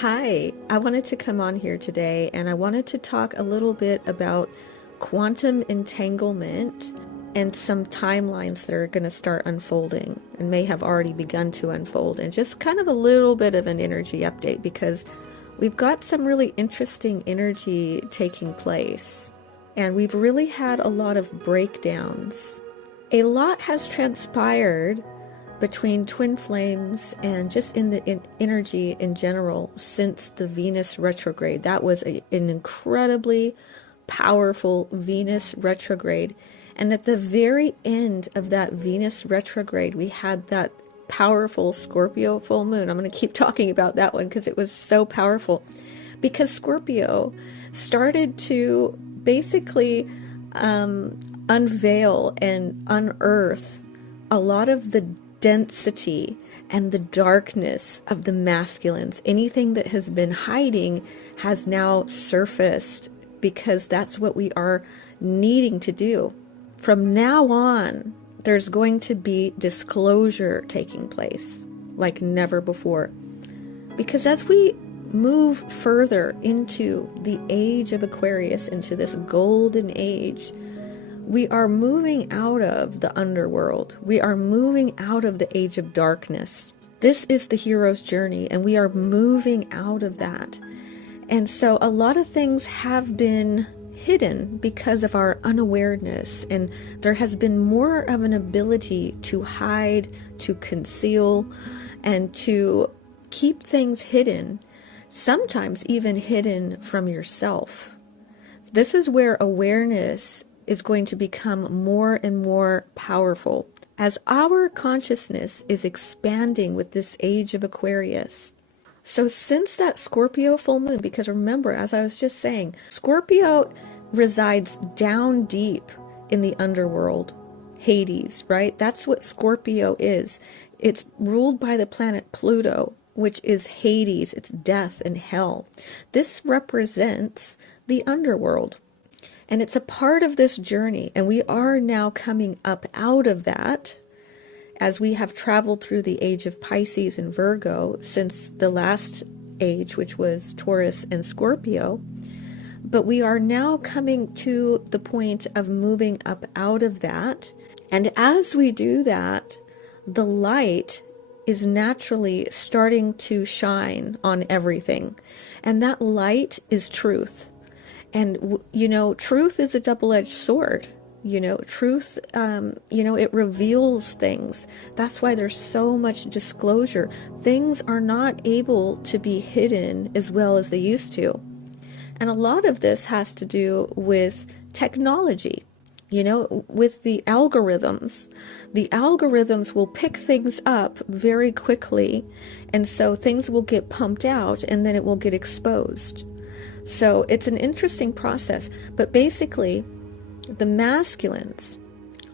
Hi, I wanted to come on here today and I wanted to talk a little bit about quantum entanglement and some timelines that are going to start unfolding and may have already begun to unfold, and just kind of a little bit of an energy update because we've got some really interesting energy taking place and we've really had a lot of breakdowns. A lot has transpired between twin flames and just in the energy in general since the Venus retrograde. That was an incredibly powerful Venus retrograde. And at the very end of that Venus retrograde, we had that powerful Scorpio full moon. I'm going to keep talking about that one because it was so powerful. Because Scorpio started to basically unveil and unearth a lot of the density and the darkness of the masculines. Anything that has been hiding has now surfaced because that's what we are needing to do. From now on, there's going to be disclosure taking place like never before. Because as we move further into the age of Aquarius, into this golden age, we are moving out of the underworld. We are moving out of the age of darkness. This is the hero's journey, and we are moving out of that. And so a lot of things have been hidden because of our unawareness, and there has been more of an ability to hide, to conceal, and to keep things hidden, sometimes even hidden from yourself. This is where awareness is going to become more and more powerful as our consciousness is expanding with this age of Aquarius. So since that Scorpio full moon, because remember, as I was just saying, Scorpio resides down deep in the underworld, Hades, right? That's what Scorpio is. It's ruled by the planet Pluto, which is Hades. It's death and hell. This represents the underworld. And it's a part of this journey, and we are now coming up out of that as we have traveled through the age of Pisces and Virgo since the last age, which was Taurus and Scorpio. But we are now coming to the point of moving up out of that. And as we do that, the light is naturally starting to shine on everything. And that light is truth. And, truth is a double-edged sword. Truth, it reveals things. That's why there's so much disclosure. Things are not able to be hidden as well as they used to. And a lot of this has to do with technology, with the algorithms. The algorithms will pick things up very quickly. And so things will get pumped out and then it will get exposed. So it's an interesting process, but basically the masculines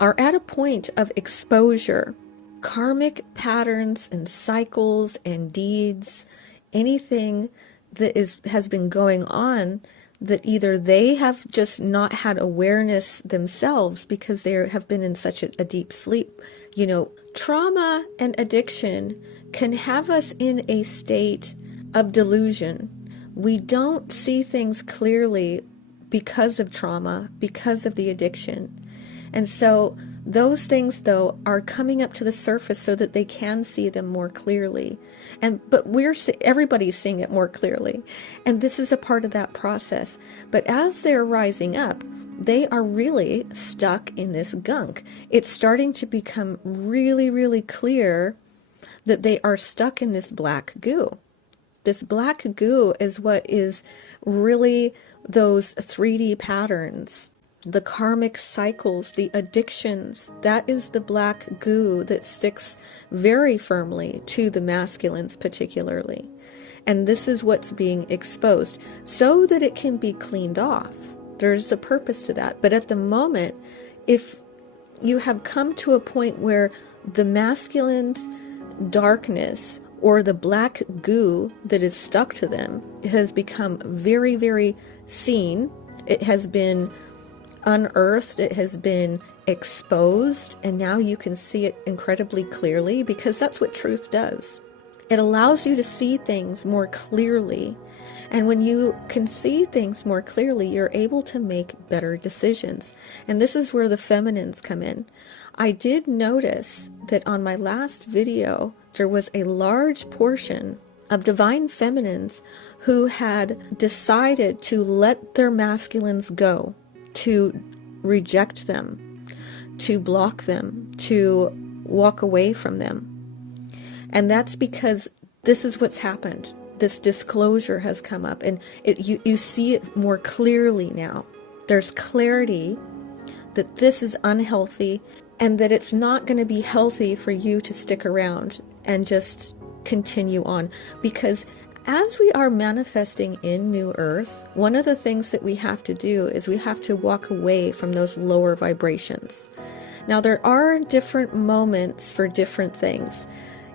are at a point of exposure. Karmic patterns and cycles and deeds, anything that has been going on that either they have just not had awareness themselves because they have been in such a deep sleep. Trauma and addiction can have us in a state of delusion. We don't see things clearly because of trauma, because of the addiction. And so those things, though, are coming up to the surface so that they can see them more clearly. But everybody's seeing it more clearly. And this is a part of that process. But as they're rising up, they are really stuck in this gunk. It's starting to become really, really clear that they are stuck in this black goo. This black goo is what is really those 3D patterns, the karmic cycles, the addictions. That is the black goo that sticks very firmly to the masculines particularly. And this is what's being exposed so that it can be cleaned off. There's the purpose to that. But at the moment, if you have come to a point where the masculine's darkness or the black goo that is stuck to them has become very, very seen. It has been unearthed. It has been exposed. And now you can see it incredibly clearly because that's what truth does. It allows you to see things more clearly. And when you can see things more clearly, you're able to make better decisions. And this is where the feminines come in. I did notice that on my last video, there was a large portion of divine feminines who had decided to let their masculines go, to reject them, to block them, to walk away from them. And that's because this is what's happened. This disclosure has come up, and you see it more clearly now. There's clarity that this is unhealthy and that it's not going to be healthy for you to stick around and just continue on. Because as we are manifesting in New Earth, one of the things that we have to do is we have to walk away from those lower vibrations. Now, there are different moments for different things.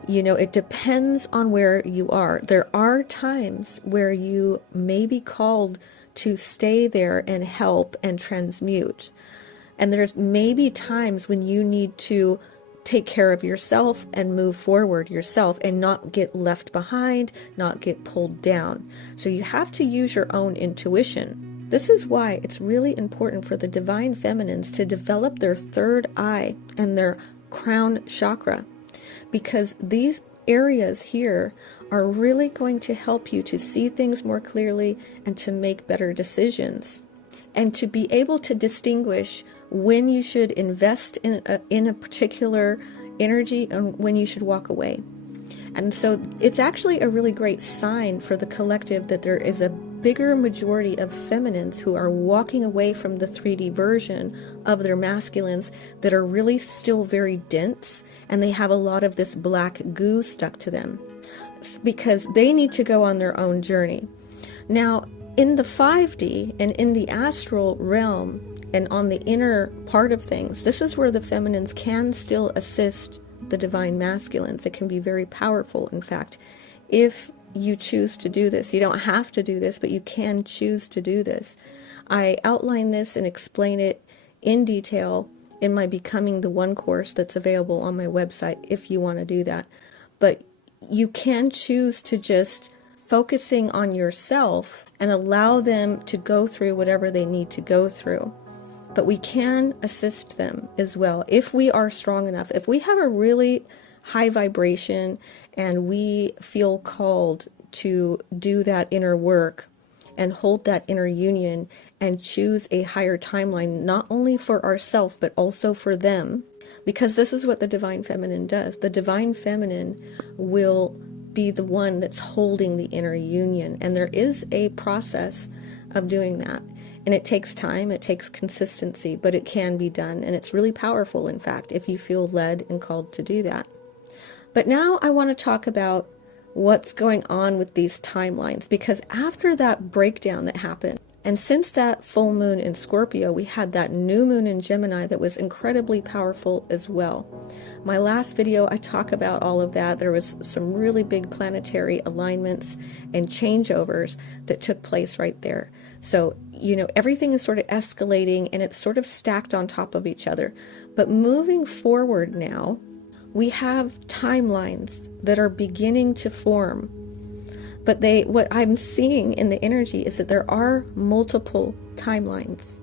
You know, it depends on where you are. There are times where you may be called to stay there and help and transmute. And there's maybe times when you need to take care of yourself and move forward yourself and not get left behind, not get pulled down. So you have to use your own intuition. This is why it's really important for the divine feminines to develop their third eye and their crown chakra, because these areas here are really going to help you to see things more clearly and to make better decisions, and to be able to distinguish when you should invest in a particular energy and when you should walk away. And so it's actually a really great sign for the collective that there is a bigger majority of feminines who are walking away from the 3D version of their masculines that are really still very dense, and they have a lot of this black goo stuck to them because they need to go on their own journey. Now, in the 5D and in the astral realm and on the inner part of things, this is where the feminines can still assist the divine masculines. It can be very powerful, in fact, if you choose to do this. You don't have to do this, but you can choose to do this. I outline this and explain it in detail in my Becoming the One course that's available on my website if you want to do that. But you can choose to just focusing on yourself and allow them to go through whatever they need to go through. But we can assist them as well if we are strong enough. If we have a really high vibration and we feel called to do that inner work and hold that inner union and choose a higher timeline, not only for ourselves but also for them, because this is what the divine feminine does. The divine feminine will be the one that's holding the inner union, and there is a process of doing that. And it takes time, it takes consistency, but it can be done. And it's really powerful, in fact, if you feel led and called to do that. But now I want to talk about what's going on with these timelines, because after that breakdown that happened, and since that full moon in Scorpio, we had that new moon in Gemini that was incredibly powerful as well. My last video, I talk about all of that. There was some really big planetary alignments and changeovers that took place right there. So, you know, everything is sort of escalating and it's sort of stacked on top of each other. But moving forward now, we have timelines that are beginning to form. But what I'm seeing in the energy is that there are multiple timelines.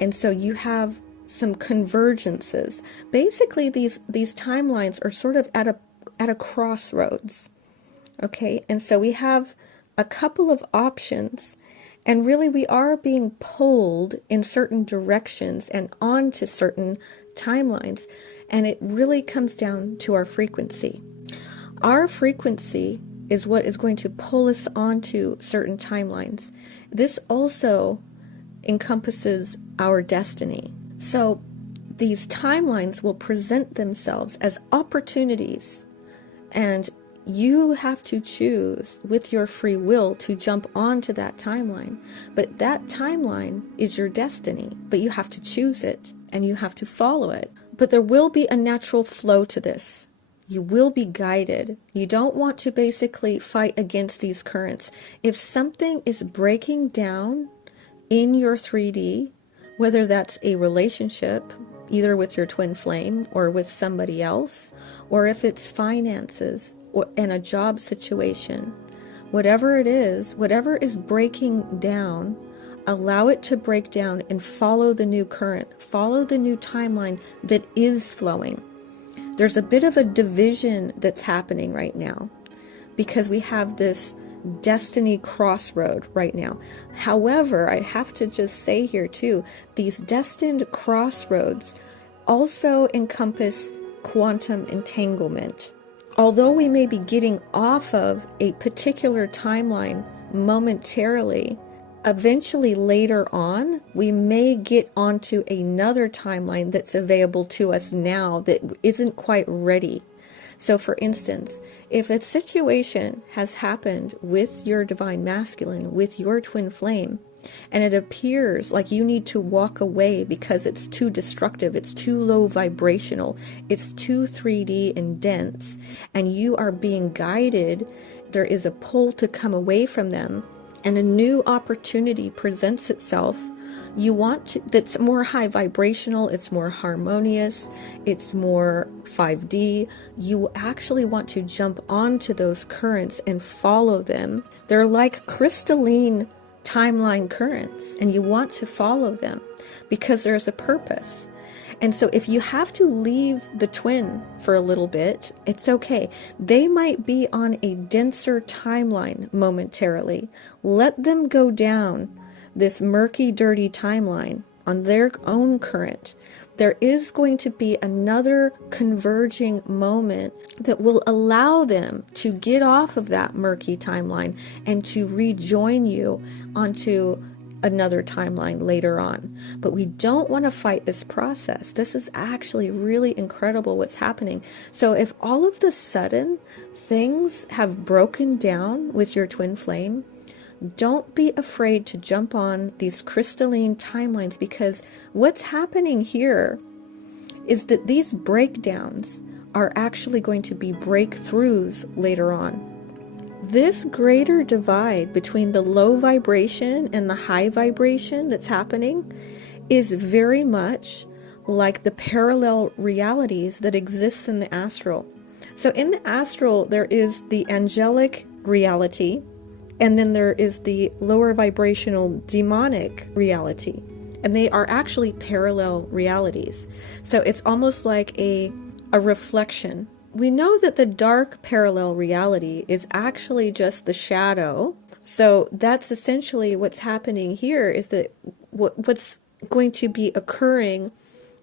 And so you have some convergences. Basically, these timelines are sort of at a crossroads. Okay? And so we have a couple of options, and really we are being pulled in certain directions and onto certain timelines. And it really comes down to our frequency. Our frequency is what is going to pull us onto certain timelines. This also encompasses our destiny. So these timelines will present themselves as opportunities, and you have to choose with your free will to jump onto that timeline. But that timeline is your destiny, but you have to choose it and you have to follow it. But there will be a natural flow to this. You will be guided. You don't want to basically fight against these currents. If something is breaking down in your 3D, whether that's a relationship, either with your twin flame or with somebody else, or if it's finances, in a job situation, whatever it is, whatever is breaking down, allow it to break down and follow the new current, follow the new timeline that is flowing. There's a bit of a division that's happening right now because we have this destiny crossroad right now. However, I have to just say here too, these destined crossroads also encompass quantum entanglement. Although we may be getting off of a particular timeline momentarily, eventually later on, we may get onto another timeline that's available to us now that isn't quite ready. So for instance, if a situation has happened with your divine masculine, with your twin flame, and it appears like you need to walk away because it's too destructive, it's too low vibrational, it's too 3D and dense, and you are being guided, there is a pull to come away from them, and a new opportunity presents itself, you want to, that's more high vibrational, it's more harmonious, it's more 5D, you actually want to jump onto those currents and follow them. They're like crystalline timeline currents, and you want to follow them because there's a purpose. And so if you have to leave the twin for a little bit, it's okay. They might be on a denser timeline momentarily. Let them go down this murky, dirty timeline on their own current. There is going to be another converging moment that will allow them to get off of that murky timeline and to rejoin you onto another timeline later on. But we don't want to fight this process. This is actually really incredible what's happening. So if all of the sudden things have broken down with your twin flame, don't be afraid to jump on these crystalline timelines, because what's happening here is that these breakdowns are actually going to be breakthroughs later on. This greater divide between the low vibration and the high vibration that's happening is very much like the parallel realities that exist in the astral. So in the astral, there is the angelic reality, and then there is the lower vibrational demonic reality. And they are actually parallel realities. So it's almost like a reflection. We know that the dark parallel reality is actually just the shadow. So that's essentially what's happening here, is that what's going to be occurring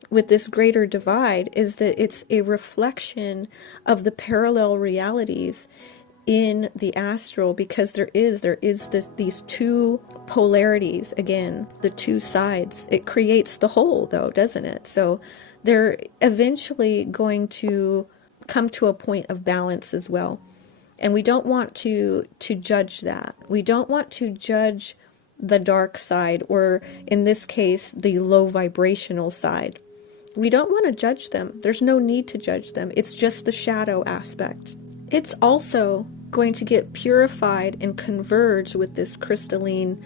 with this greater divide is that it's a reflection of the parallel realities in the astral, because there is these two polarities, again, the two sides. It creates the whole, though, doesn't it? So they're eventually going to come to a point of balance as well. And we don't want to judge that. We don't want to judge the dark side, or in this case, the low vibrational side. We don't want to judge them. There's no need to judge them. It's just the shadow aspect. It's also going to get purified and converge with this crystalline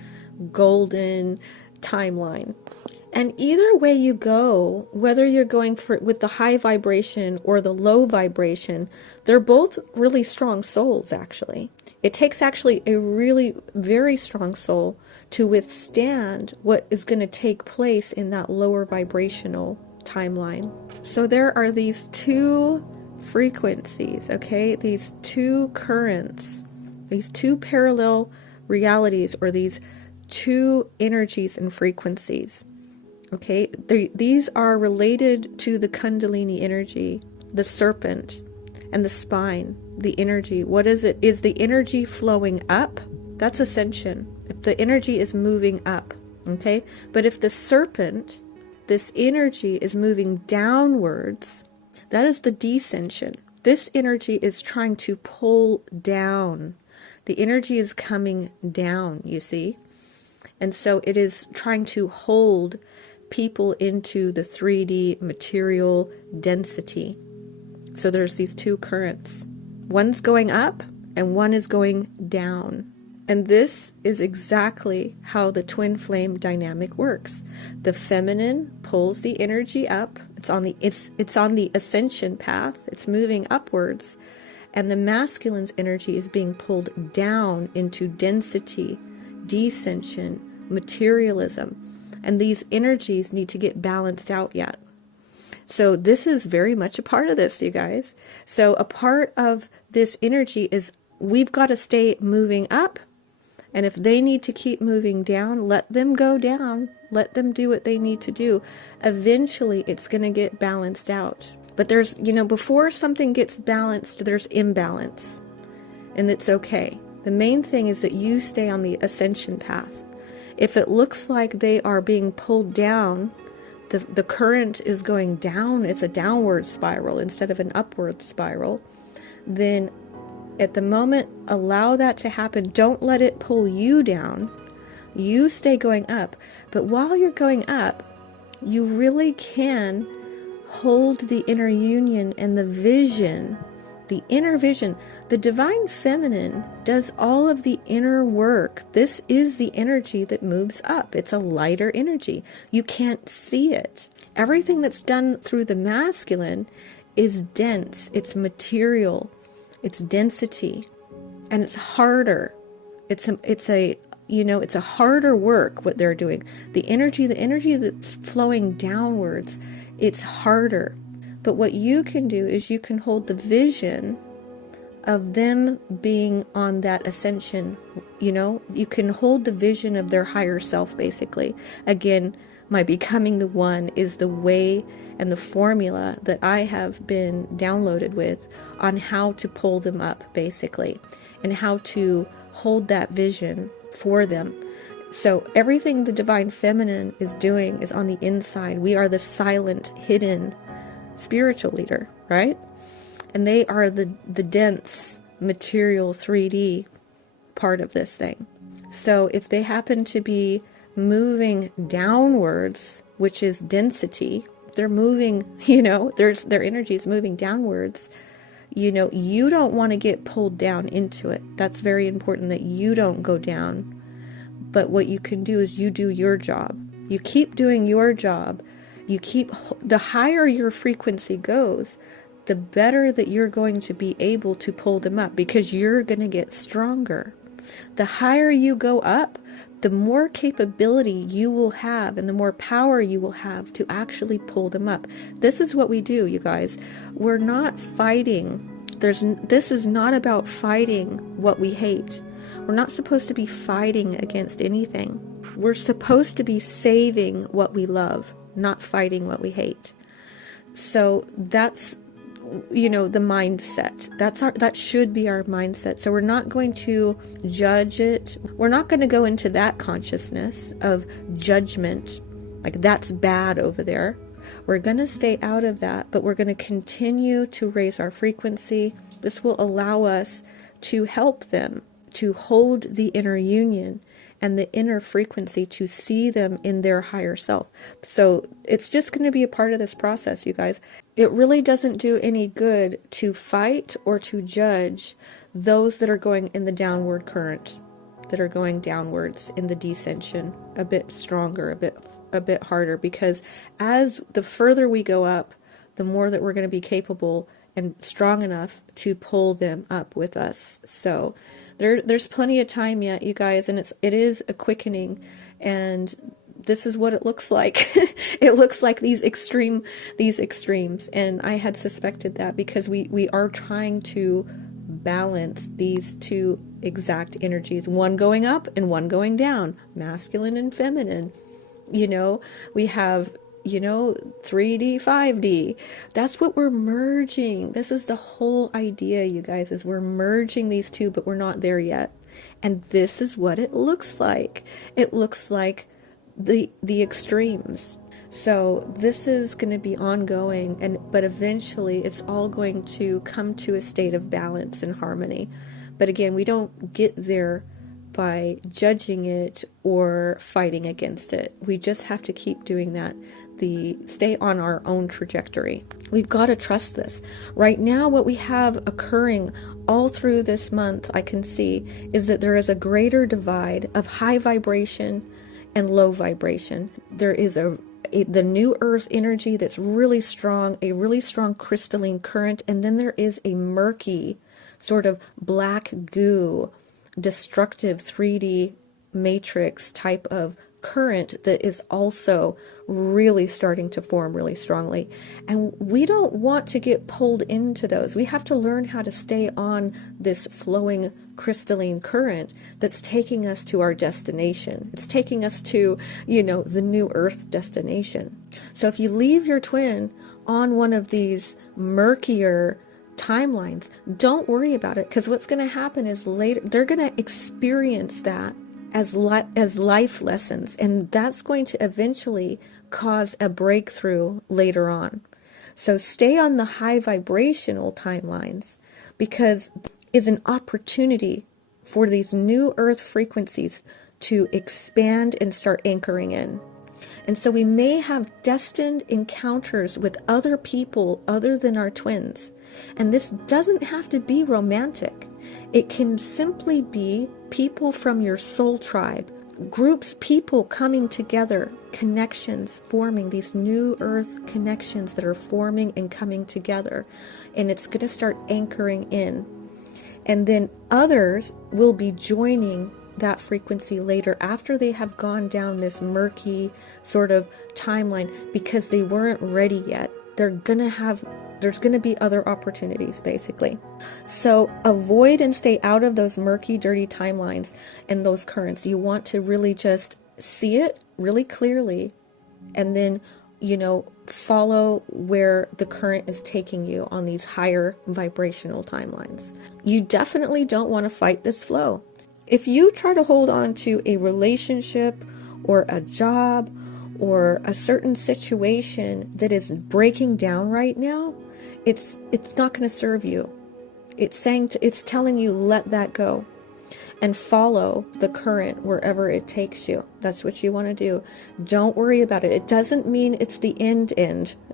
golden timeline. And either way you go, whether you're going with the high vibration or the low vibration, they're both really strong souls, actually. It takes actually a really very strong soul to withstand what is going to take place in that lower vibrational timeline. So there are these two frequencies, okay? These two currents, these two parallel realities, or these two energies and frequencies. Okay, these are related to the Kundalini energy, the serpent, and the spine, the energy. What is it? Is the energy flowing up? That's ascension. If the energy is moving up, okay? But if the serpent, this energy, is moving downwards, that is the descension. This energy is trying to pull down. The energy is coming down, you see? And so it is trying to hold people into the 3D material density. So there's these two currents. One's going up and one is going down. And this is exactly how the twin flame dynamic works. The feminine pulls the energy up. It's on the ascension path. It's moving upwards. And the masculine's energy is being pulled down into density, descension, materialism. And these energies need to get balanced out yet. So this is very much a part of this, you guys. So a part of this energy is we've got to stay moving up. And if they need to keep moving down, let them go down. Let them do what they need to do. Eventually, it's going to get balanced out. But there's, before something gets balanced, there's imbalance. And it's okay. The main thing is that you stay on the ascension path. If it looks like they are being pulled down, the current is going down, it's a downward spiral instead of an upward spiral, then at the moment, allow that to happen. Don't let it pull you down. You stay going up. But while you're going up, you really can hold the inner union and the vision, the inner vision. The divine feminine does all of the inner work. This is the energy that moves up. It's a lighter energy. You can't see it. Everything that's done through the masculine is dense. It's material. It's density, and it's harder. It's a harder work what they're doing. The energy that's flowing downwards, it's harder. But what you can do is you can hold the vision of them being on that ascension. You can hold the vision of their higher self, basically. Again, my becoming the one is the way and the formula that I have been downloaded with on how to pull them up, basically, and how to hold that vision for them. So everything the divine feminine is doing is on the inside. We are the silent, hidden spiritual leader, right? And they are the dense material 3D part of this thing. So if they happen to be moving downwards, which is density, they're moving, their energy is moving downwards, you don't want to get pulled down into it. That's very important that you don't go down. But what you can do is you do your job. You keep doing your job. The higher your frequency goes, the better that you're going to be able to pull them up, because you're going to get stronger. The higher you go up, the more capability you will have and the more power you will have to actually pull them up. This is what we do, you guys. We're not fighting. This is not about fighting what we hate. We're not supposed to be fighting against anything. We're supposed to be saving what we love, not fighting what we hate. So that's the mindset. That should be our mindset. So we're not going to judge it. We're not going to go into that consciousness of judgment, like that's bad over there. We're going to stay out of that, but we're going to continue to raise our frequency. This will allow us to help them to hold the inner union and the inner frequency, to see them in their higher self. So it's just going to be a part of this process, you guys. It really doesn't do any good to fight or to judge those that are going in the downward current, that are going downwards in the descension, a bit stronger, a bit harder, because as the further we go up, the more that we're going to be capable and strong enough to pull them up with us. So there's plenty of time yet, you guys, and it is a quickening, and this is what it looks like. It looks like these extremes, and I had suspected that because we are trying to balance these two exact energies, one going up and one going down, masculine and feminine. We have 3D, 5D. That's what we're merging. This is the whole idea, you guys, is we're merging these two, but we're not there yet. And this is what it looks like. It looks like the extremes. So this is going to be ongoing, but eventually it's all going to come to a state of balance and harmony. But again, we don't get there by judging it or fighting against it. We just have to keep doing that. Stay on our own trajectory. We've got to trust this. Right now, what we have occurring all through this month, I can see, is that there is a greater divide of high vibration and low vibration. There is the new earth energy that's really strong, a really strong crystalline current, and then there is a murky sort of black goo, destructive 3D matrix type of current that is also really starting to form really strongly. And we don't want to get pulled into those. We have to learn how to stay on this flowing crystalline current that's taking us to our destination. It's taking us to, the new earth destination. So if you leave your twin on one of these murkier timelines, don't worry about it, because what's going to happen is later they're going to experience that as life lessons, and that's going to eventually cause a breakthrough later on. So stay on the high vibrational timelines, because it's an opportunity for these new earth frequencies to expand and start anchoring in. And so we may have destined encounters with other people other than our twins. And this doesn't have to be romantic. It can simply be people from your soul tribe, groups, people coming together, connections forming, these new earth connections that are forming and coming together. And it's going to start anchoring in. And then others will be joining that frequency later after they have gone down this murky sort of timeline, because they weren't ready yet. There's going to be other opportunities, basically. So avoid and stay out of those murky, dirty timelines and those currents. You want to really just see it really clearly, and then, follow where the current is taking you on these higher vibrational timelines. You definitely don't want to fight this flow. If you try to hold on to a relationship or a job or a certain situation that is breaking down right now, it's not going to serve you. It's telling you, let that go and follow the current wherever it takes you. That's what you want to do. Don't worry about it. It doesn't mean it's the end,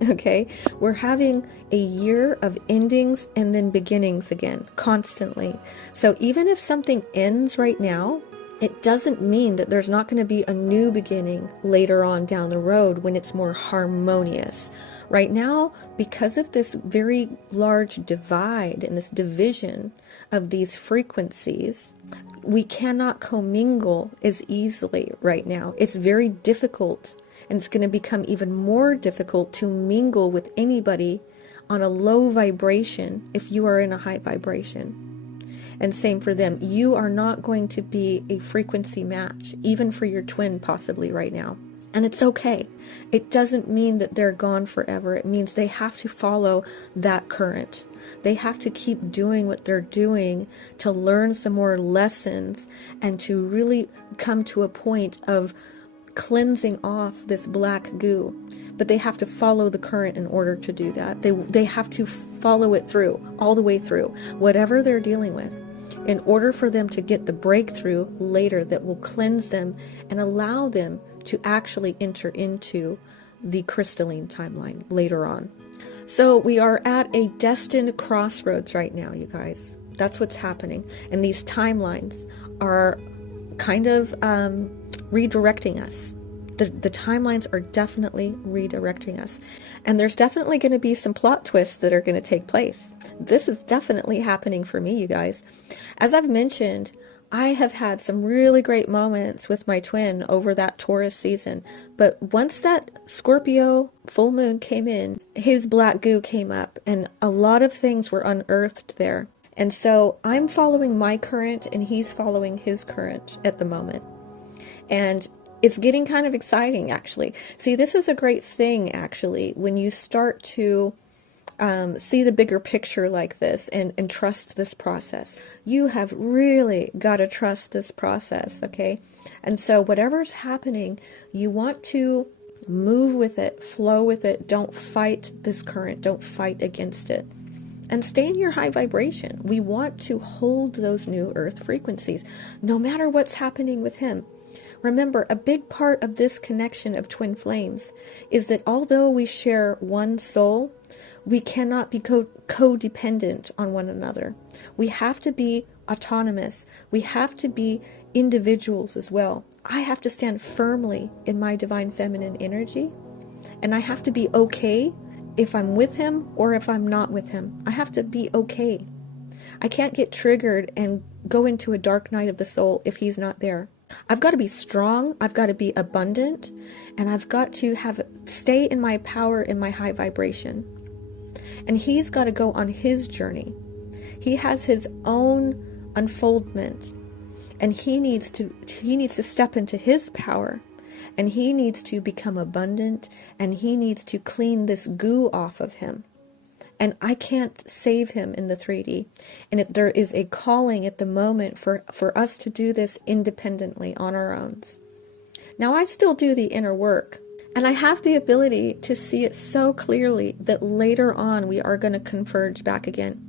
okay? We're having a year of endings and then beginnings again, constantly. So even if something ends right now, it doesn't mean that there's not going to be a new beginning later on down the road when it's more harmonious. Right now, because of this very large divide and this division of these frequencies, we cannot commingle as easily right now. It's very difficult, and it's going to become even more difficult to mingle with anybody on a low vibration if you are in a high vibration. And same for them. You are not going to be a frequency match, even for your twin possibly right now. And it's okay. It doesn't mean that they're gone forever. It means they have to follow that current. They have to keep doing what they're doing to learn some more lessons and to really come to a point of cleansing off this black goo. But they have to follow the current in order to do that. They have to follow it through, all the way through, whatever they're dealing with, in order for them to get the breakthrough later that will cleanse them and allow them to actually enter into the crystalline timeline later on. So we are at a destined crossroads right now, you guys. That's what's happening. And these timelines are kind of redirecting us. The timelines are definitely redirecting us. And there's definitely going to be some plot twists that are going to take place. This is definitely happening for me, you guys. As I've mentioned, I have had some really great moments with my twin over that Taurus season. But once that Scorpio full moon came in, his black goo came up and a lot of things were unearthed there. And so I'm following my current and he's following his current at the moment. And it's getting kind of exciting, actually. See, this is a great thing, actually, when you start to see the bigger picture like this and trust this process. You have really got to trust this process, okay? And so whatever's happening, you want to move with it, flow with it. Don't fight this current. Don't fight against it. And stay in your high vibration. We want to hold those new earth frequencies, no matter what's happening with him. Remember, a big part of this connection of twin flames is that although we share one soul, we cannot be codependent on one another. We have to be autonomous. We have to be individuals as well. I have to stand firmly in my divine feminine energy, and I have to be okay if I'm with him or if I'm not with him. I have to be okay. I can't get triggered and go into a dark night of the soul if he's not there. I've got to be strong, I've got to be abundant, and I've got to stay in my power, in my high vibration. And he's got to go on his journey. He has his own unfoldment, and he needs to step into his power, and he needs to become abundant, and he needs to clean this goo off of him. And I can't save him in the 3D. And there is a calling at the moment for us to do this independently on our own. Now, I still do the inner work, and I have the ability to see it so clearly that later on we are going to converge back again.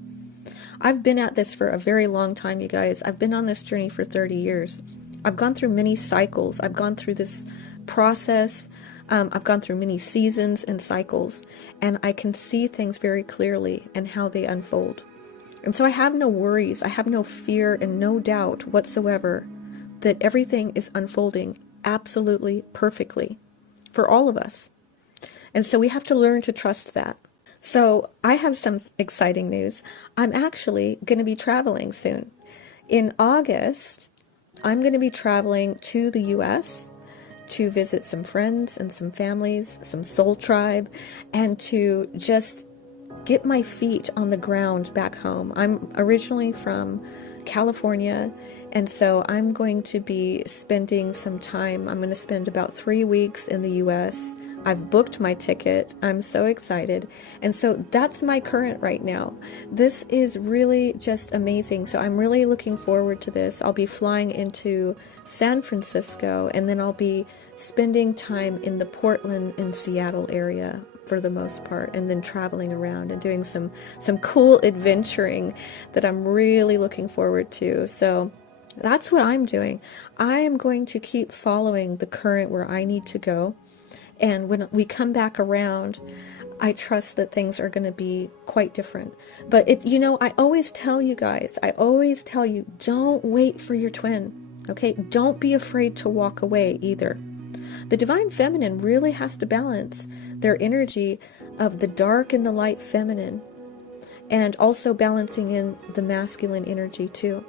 I've been at this for a very long time, you guys. I've been on this journey for 30 years. I've gone through many cycles. I've gone through this process. I've gone through many seasons and cycles, and I can see things very clearly and how they unfold. And so I have no worries, I have no fear and no doubt whatsoever that everything is unfolding absolutely perfectly for all of us. And so we have to learn to trust that. So I have some exciting news. I'm actually going to be traveling soon. In August, I'm going to be traveling to the US to visit some friends and some families, some soul tribe, and to just get my feet on the ground back home. I'm originally from California, and so I'm going to be spending some time. I'm going to spend about 3 weeks in the US. I've booked my ticket. I'm so excited. And so that's my current right now. This is really just amazing. So I'm really looking forward to this. I'll be flying into San Francisco, and then I'll be spending time in the Portland and Seattle area for the most part, and then traveling around and doing some cool adventuring that I'm really looking forward to. So that's what I'm doing. I am going to keep following the current where I need to go. And when we come back around, I trust that things are going to be quite different. But I always tell you guys, don't wait for your twin. Okay? Don't be afraid to walk away either. The divine feminine really has to balance their energy of the dark and the light feminine, and also balancing in the masculine energy too.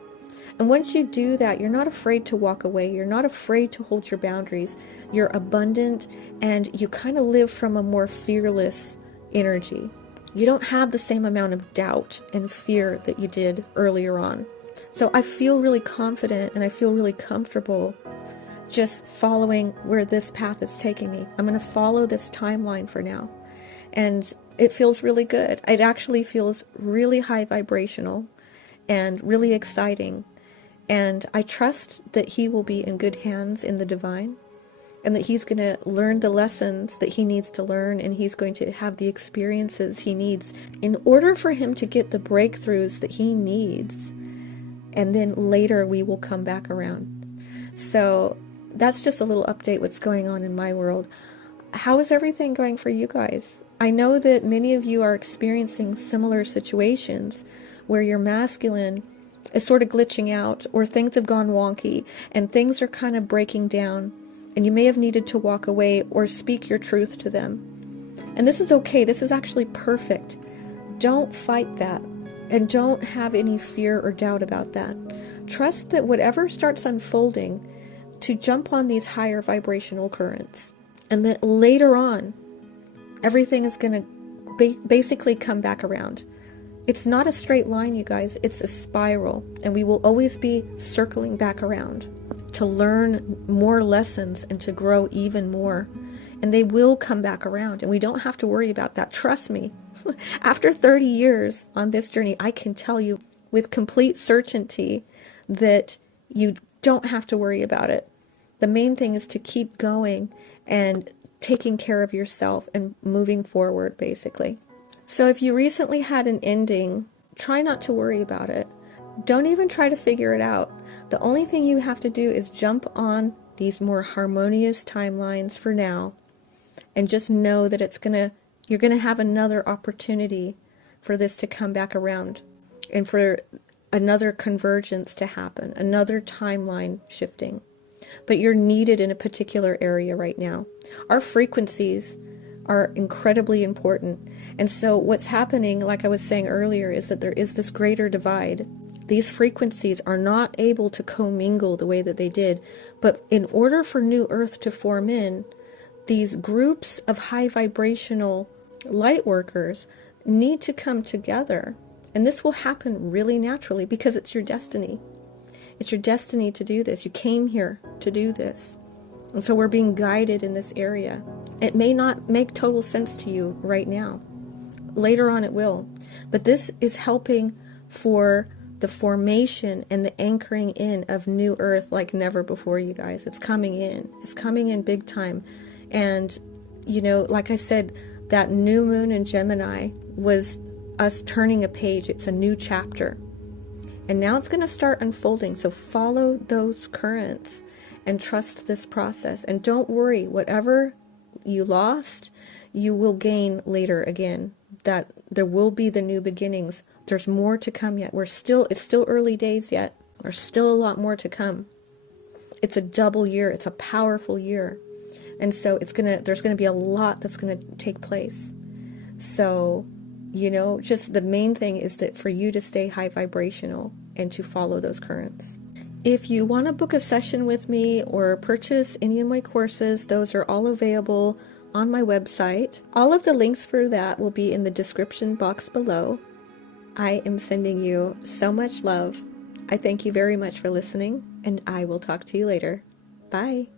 And once you do that, you're not afraid to walk away. You're not afraid to hold your boundaries. You're abundant, and you kind of live from a more fearless energy. You don't have the same amount of doubt and fear that you did earlier on. So I feel really confident, and I feel really comfortable just following where this path is taking me. I'm going to follow this timeline for now. And it feels really good. It actually feels really high vibrational and really exciting. And I trust that he will be in good hands in the divine, and that he's going to learn the lessons that he needs to learn, and he's going to have the experiences he needs in order for him to get the breakthroughs that he needs. And then later we will come back around. So that's just a little update what's going on in my world. How is everything going for you guys? I know that many of you are experiencing similar situations where your masculine is sort of glitching out, or things have gone wonky and things are kind of breaking down, and you may have needed to walk away or speak your truth to them. And this is okay. This is actually perfect. Don't fight that, and don't have any fear or doubt about that. Trust that whatever starts unfolding, to jump on these higher vibrational currents, and that later on everything is going to basically come back around. It's not a straight line, you guys. It's a spiral, and we will always be circling back around to learn more lessons and to grow even more. And they will come back around, and we don't have to worry about that. Trust me. After 30 years on this journey, I can tell you with complete certainty that you don't have to worry about it. The main thing is to keep going and taking care of yourself and moving forward, basically. So if you recently had an ending, try not to worry about it. Don't even try to figure it out. The only thing you have to do is jump on these more harmonious timelines for now, and just know that you're going to have another opportunity for this to come back around, and for another convergence to happen, another timeline shifting. But you're needed in a particular area right now. Our frequencies are incredibly important. And so what's happening, like I was saying earlier, is that there is this greater divide. These frequencies are not able to commingle the way that they did. But in order for New Earth to form in, these groups of high vibrational light workers need to come together. And this will happen really naturally because it's your destiny. It's your destiny to do this. You came here to do this. And so we're being guided in this area. It may not make total sense to you right now. Later on it will. But this is helping for the formation and the anchoring in of New Earth like never before, you guys. It's coming in. It's coming in big time. And, you know, like I said, that new moon in Gemini was us turning a page. It's a new chapter. And now it's going to start unfolding. So follow those currents and trust this process. And don't worry, whatever you lost, you will gain later again. That there will be the new beginnings. There's more to come yet. It's still early days yet. There's still a lot more to come. It's a double year. It's a powerful year. And so there's going to be a lot that's going to take place. So, you know, just the main thing is that for you to stay high vibrational and to follow those currents. If you want to book a session with me or purchase any of my courses, those are all available on my website. All of the links for that will be in the description box below. I am sending you so much love. I thank you very much for listening, and I will talk to you later. Bye.